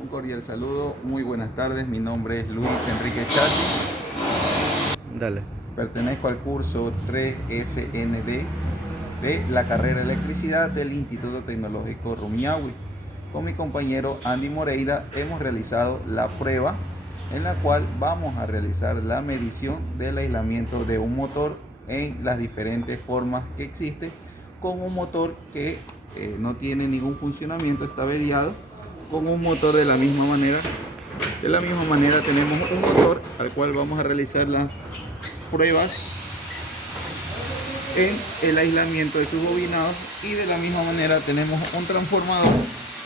Un cordial saludo, muy buenas tardes. Mi nombre es Luis Enrique Chassi. Dale. Pertenezco al curso 3SND de la carrera de electricidad del Instituto Tecnológico Rumiñahui. Con mi compañero Andy Moreira hemos realizado la prueba en la cual vamos a realizar la medición del aislamiento de un motor en las diferentes formas que existe, con un motor que no tiene ningún funcionamiento, está averiado, con un motor de la misma manera. De la misma manera tenemos un motor al cual vamos a realizar las pruebas en el aislamiento de sus bobinados, y de la misma manera tenemos un transformador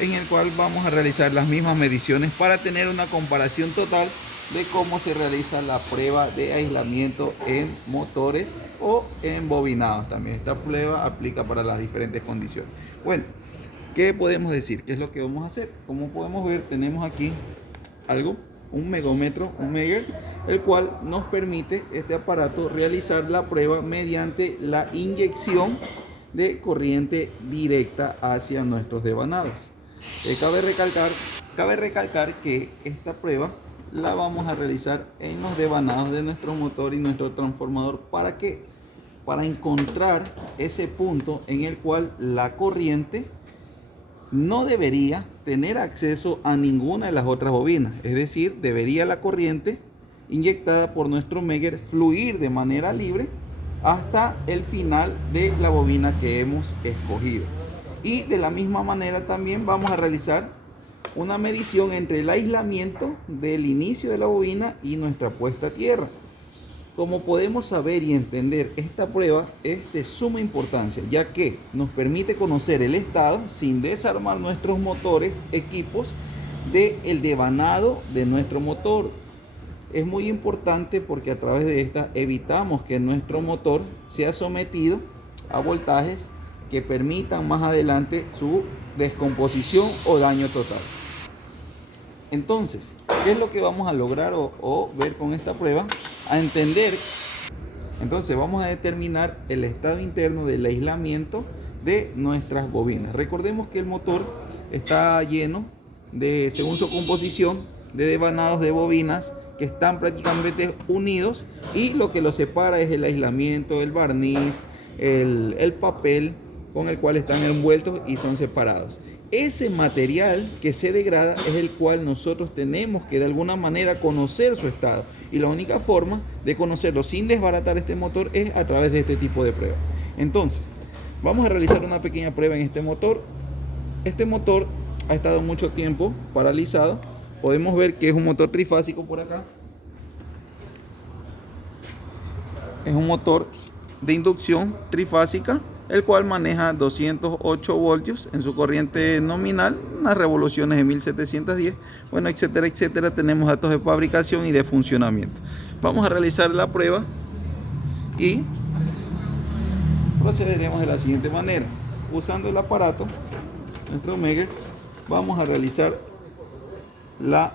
en el cual vamos a realizar las mismas mediciones para tener una comparación total de cómo se realiza la prueba de aislamiento en motores o en bobinados. También esta prueba aplica para las diferentes condiciones. Bueno, ¿qué podemos decir? ¿Qué es lo que vamos a hacer? Como podemos ver, tenemos aquí un megómetro, un Megger, el cual nos permite este aparato realizar la prueba mediante la inyección de corriente directa hacia nuestros devanados. Cabe recalcar que esta prueba la vamos a realizar en los devanados de nuestro motor y nuestro transformador. ¿Para qué? Para encontrar ese punto en el cual la corriente no debería tener acceso a ninguna de las otras bobinas. Es decir, debería la corriente inyectada por nuestro Megger fluir de manera libre hasta el final de la bobina que hemos escogido. Y de la misma manera también vamos a realizar una medición entre el aislamiento del inicio de la bobina y nuestra puesta a tierra. Como podemos saber y entender, esta prueba es de suma importancia, ya que nos permite conocer el estado sin desarmar nuestros motores, equipos, del devanado de nuestro motor. Es muy importante porque a través de esta evitamos que nuestro motor sea sometido a voltajes que permitan más adelante su descomposición o daño total. Entonces, ¿qué es lo que vamos a lograr o ver con esta prueba? A entender. Entonces vamos a determinar el estado interno del aislamiento de nuestras bobinas. Recordemos que el motor está lleno de, según su composición, de devanados de bobinas que están prácticamente unidos, y lo que los separa es el aislamiento, el barniz, el papel con el cual están envueltos y son separados. Ese material que se degrada es el cual nosotros tenemos que de alguna manera conocer su estado, y la única forma de conocerlo sin desbaratar este motor es a través de este tipo de pruebas. Entonces vamos a realizar una pequeña prueba en este motor. Este motor ha estado mucho tiempo paralizado. Podemos ver que es un motor trifásico por acá. Es un motor de inducción trifásica, el cual maneja 208 voltios en su corriente nominal, unas revoluciones de 1710, bueno, etcétera, etcétera. Tenemos datos de fabricación y de funcionamiento. Vamos a realizar la prueba y procederemos de la siguiente manera. Usando el aparato, nuestro Megger, vamos a realizar la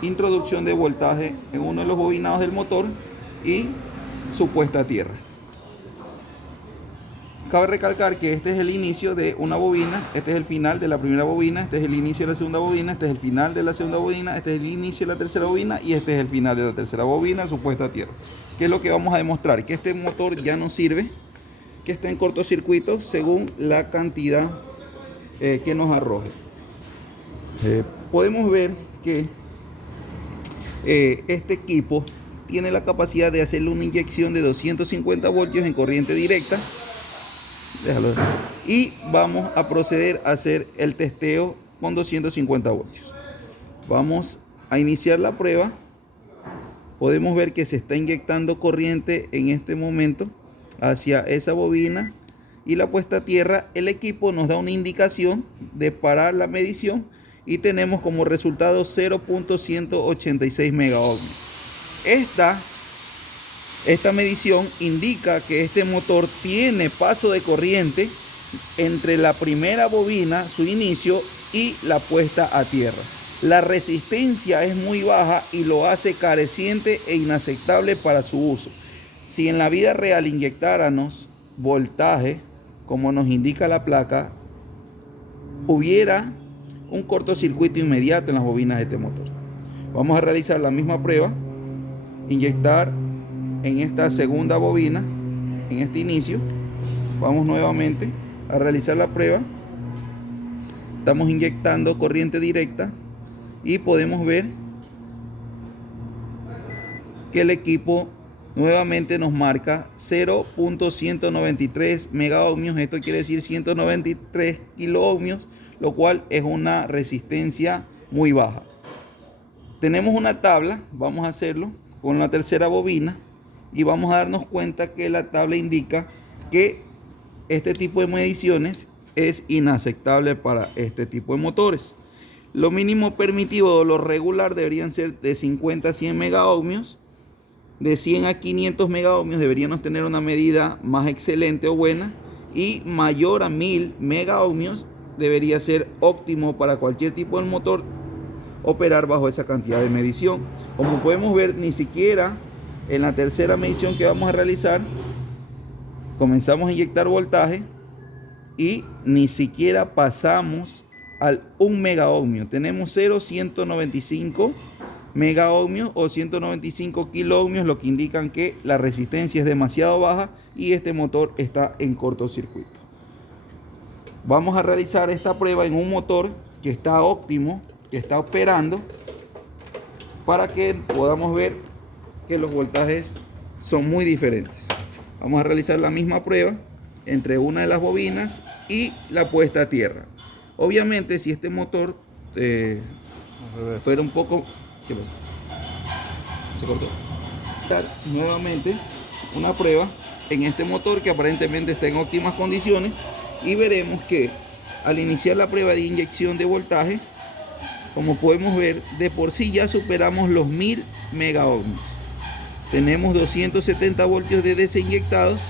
introducción de voltaje en uno de los bobinados del motor y su puesta a tierra. Cabe recalcar que este es el inicio de una bobina, este es el final de la primera bobina, este es el inicio de la segunda bobina, este es el final de la segunda bobina, este es el inicio de la tercera bobina y este es el final de la tercera bobina, su puesta a tierra. ¿Qué es lo que vamos a demostrar? Que este motor ya no sirve, que está en cortocircuito según la cantidad que nos arroje. Podemos ver que este equipo tiene la capacidad de hacerle una inyección de 250 voltios en corriente directa. Déjalo. Y vamos a proceder a hacer el testeo con 250 voltios. Vamos a iniciar la prueba. Podemos ver que se está inyectando corriente en este momento hacia esa bobina y la puesta a tierra. El equipo nos da una indicación de parar la medición y tenemos como resultado 0.186 megaohms. Esta medición indica que este motor tiene paso de corriente entre la primera bobina, su inicio, y la puesta a tierra. La resistencia es muy baja y lo hace careciente e inaceptable para su uso. Si en la vida real inyectáramos voltaje, como nos indica la placa, hubiera un cortocircuito inmediato en las bobinas de este motor. Vamos a realizar la misma prueba, inyectar en esta segunda bobina, en este inicio. Vamos nuevamente a realizar la prueba. Estamos inyectando corriente directa y podemos ver que el equipo nuevamente nos marca 0.193 megaohmios. Esto quiere decir 193 kiloohmios, lo cual es una resistencia muy baja. Tenemos una tabla, vamos a hacerlo con la tercera bobina y vamos a darnos cuenta que la tabla indica que este tipo de mediciones es inaceptable para este tipo de motores. Lo mínimo permitido o lo regular deberían ser de 50 a 100 megaohmios. De 100 a 500 megaohmios deberíamos tener una medida más excelente o buena, y mayor a 1000 megaohmios debería ser óptimo para cualquier tipo de motor operar bajo esa cantidad de medición. Como podemos ver, ni siquiera en la tercera medición que vamos a realizar comenzamos a inyectar voltaje y ni siquiera pasamos al 1 megaohmio. Tenemos 0.195 megaohmios o 195 kiloohmios, lo que indican que la resistencia es demasiado baja y este motor está en cortocircuito. Vamos a realizar esta prueba en un motor que está óptimo, que está operando, para que podamos ver que los voltajes son muy diferentes. Vamos a realizar la misma prueba entre una de las bobinas y la puesta a tierra. Obviamente, si este motor fuera un poco... ¿Qué pasó? Se cortó. Nuevamente una prueba en este motor que aparentemente está en óptimas condiciones, y veremos que al iniciar la prueba de inyección de voltaje, como podemos ver, de por sí ya superamos los 1000 megaohmios. Tenemos 270 voltios de desinyectados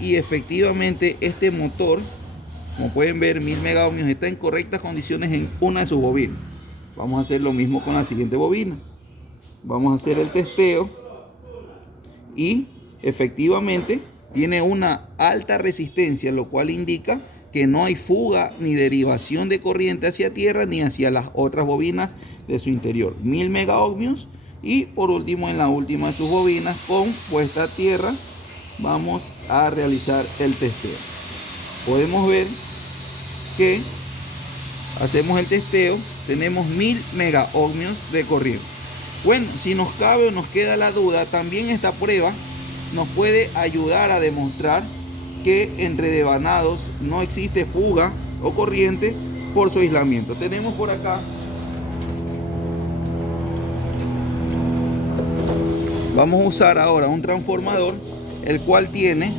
y efectivamente este motor, como pueden ver, 1000 megaohmios, está en correctas condiciones en una de sus bobinas. Vamos a hacer lo mismo con la siguiente bobina. Vamos a hacer el testeo y efectivamente tiene una alta resistencia, lo cual indica que no hay fuga ni derivación de corriente hacia tierra ni hacia las otras bobinas de su interior. 1000 megaohmios. Y por último, en la última de sus bobinas con puesta a tierra, vamos a realizar el testeo. Podemos ver que hacemos el testeo, tenemos 1000 megaohmios de corriente. Bueno, si nos cabe o nos queda la duda, también esta prueba nos puede ayudar a demostrar que entre devanados no existe fuga o corriente por su aislamiento. Tenemos por acá, vamos a usar ahora un transformador, el cual tiene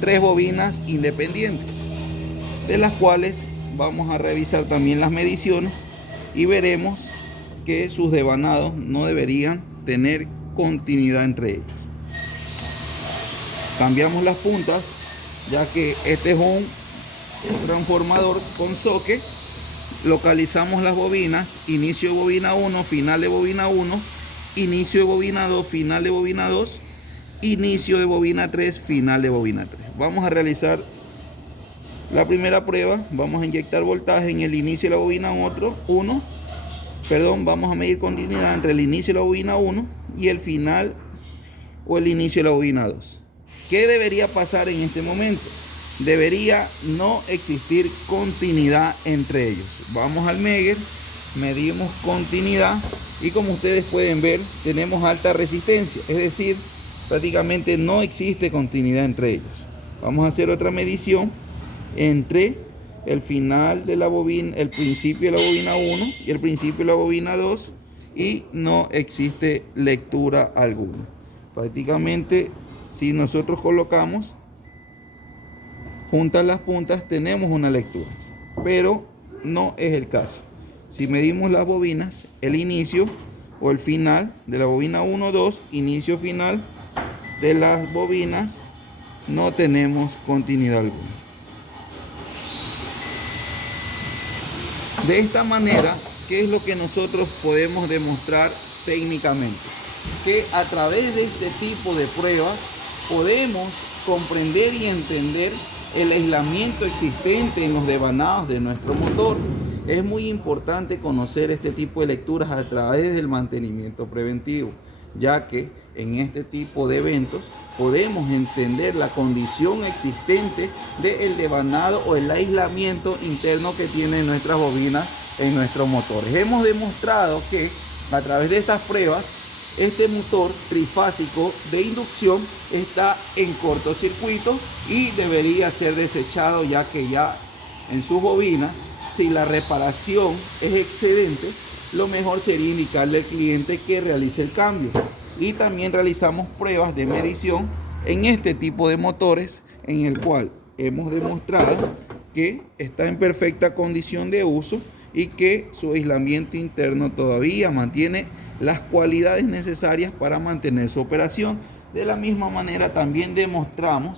3 bobinas independientes, de las cuales vamos a revisar también las mediciones y veremos que sus devanados no deberían tener continuidad entre ellos. Cambiamos las puntas, ya que este es un transformador con socket. Localizamos las bobinas: inicio de bobina 1, final de bobina 1, inicio de bobina 2, final de bobina 2, inicio de bobina 3, final de bobina 3. Vamos a realizar la primera prueba. Vamos a inyectar voltaje en el inicio de la bobina 1. Vamos a medir continuidad entre el inicio de la bobina 1 y el final o el inicio de la bobina 2. ¿Qué debería pasar en este momento? Debería no existir continuidad entre ellos. Vamos al Megger, medimos continuidad y como ustedes pueden ver, tenemos alta resistencia, es decir, prácticamente no existe continuidad entre ellos. Vamos a hacer otra medición entre el final de la bobina, el principio de la bobina 1 y el principio de la bobina 2, y no existe lectura alguna. Prácticamente, si nosotros colocamos juntas las puntas, tenemos una lectura, pero no es el caso. Si medimos las bobinas, el inicio o el final de la bobina 1, 2, inicio, final de las bobinas, no tenemos continuidad alguna. De esta manera, ¿qué es lo que nosotros podemos demostrar técnicamente? Que a través de este tipo de pruebas podemos comprender y entender el aislamiento existente en los devanados de nuestro motor, Es muy importante conocer este tipo de lecturas a través del mantenimiento preventivo, ya que en este tipo de eventos podemos entender la condición existente del devanado o el aislamiento interno que tienen nuestras bobinas en nuestros motores. Hemos demostrado que a través de estas pruebas este motor trifásico de inducción está en cortocircuito y debería ser desechado, ya que ya en sus bobinas, si la reparación es excedente, lo mejor sería indicarle al cliente que realice el cambio. Y también realizamos pruebas de medición en este tipo de motores, en el cual hemos demostrado que está en perfecta condición de uso y que su aislamiento interno todavía mantiene las cualidades necesarias para mantener su operación. De la misma manera también demostramos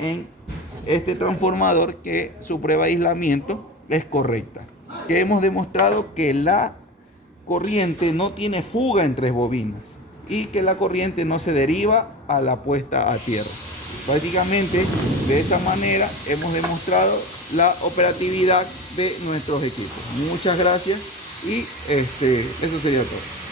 en este transformador que su prueba de aislamiento es correcta, que hemos demostrado que la corriente no tiene fuga entre bobinas y que la corriente no se deriva a la puesta a tierra. Prácticamente de esa manera hemos demostrado la operatividad de nuestros equipos. Muchas gracias y eso sería todo.